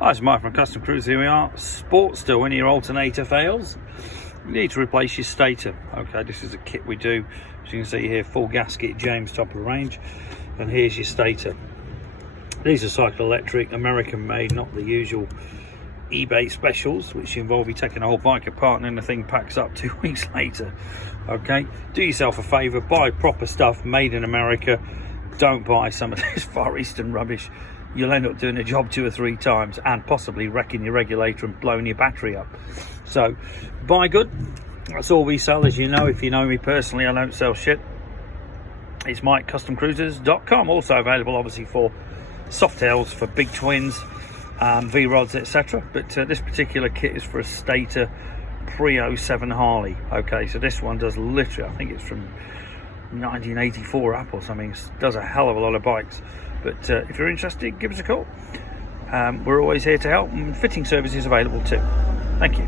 Hi, it's Mike from Custom Cruise. Here we are. Sportster, when your alternator fails, you need to replace your stator. Okay, this is a kit we do. As you can see here, full gasket, James, top of the range. And here's your stator. These are cycle electric, American made, not the usual eBay specials, which involve you taking a whole bike apart and then the thing packs up 2 weeks later. Okay, do yourself a favor, buy proper stuff made in America. Don't buy some of this Far Eastern rubbish. You'll end up doing the job 2 or 3 times and possibly wrecking your regulator and blowing your battery up. So buy good. That's all we sell, as you know. If you know me personally, I don't sell shit. It's MikeCustomCruisers.com. Also available obviously for softails, for big twins, V-rods, etc. But this particular kit is for a stator pre-07 Harley. Okay, so this one does literally, I think it's from 1984 up or something. Does a hell of a lot of bikes. But if you're interested, give us a call. We're always here to help, and fitting services available too. Thank you.